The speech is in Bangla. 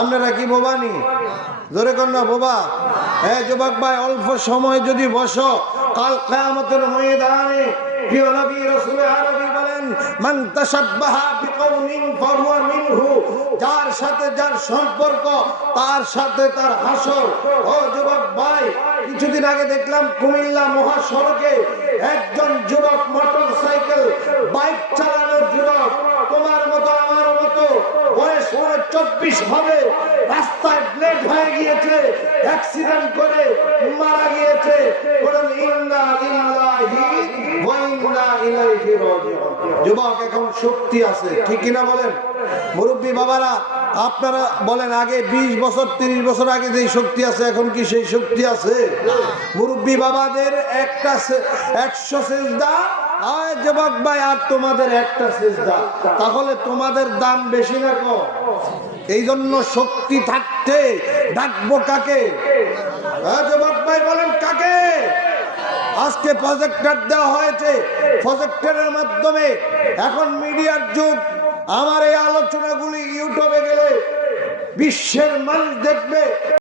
আপনারা কি বোবা নি? জোরে কর না বোবা। হ্যাঁ যুবক ভাই, অল্প সময় যদি বসো, কাল কিয়ামতের ময়দানে প্রিয় নবী রাসূল আরবি বলেন, মান তাশাব্বাহা বিকওমিন ফাহুয়া মিনহু, যার সাথে যার সম্পর্ক তার সাথে তার হাসর। ও যুবক ভাই, কিছুদিন আগে দেখলাম কুমিল্লা মহাসড়কে একজন যুবক মোটরসাইকেল বাইক চালানোর যুবক, তোমার মতো আমার মতো বয়স 24 হবে, রাস্তায় ব্লেড হয়ে গিয়েছে, অ্যাক্সিডেন্ট করে মারা গিয়েছে। বলেন ইন্না লিল্লাহি ওয়া ইন্না ইলাইহি রাজিউন। যুবক এখন শক্তি আছে, ঠিক কিনা বলেন? মুরব্বী বাবারা আপনারা বলেন, আগে 20 বছর 30 বছর আগে যেই শক্তি আছে এখন কি সেই শক্তি আছে? মুরব্বী বাবাদের 100 সেজদা, আয় যুবক ভাই আর তোমাদের একটা সেজদা, তাহলে তোমাদের দাম বেশি না কম? এই জন্য শক্তি থাকতে ডাকবো কাকে? যুবক ভাই বলেন কাকে? আজকে প্রজেক্টর দেওয়া হয়েছে, প্রজেক্টরের মাধ্যমে এখন মিডিয়ার যুগ। আমার এই আলোচনাগুলি ইউটিউবে গেলে বিশ্বের মানুষ দেখবে।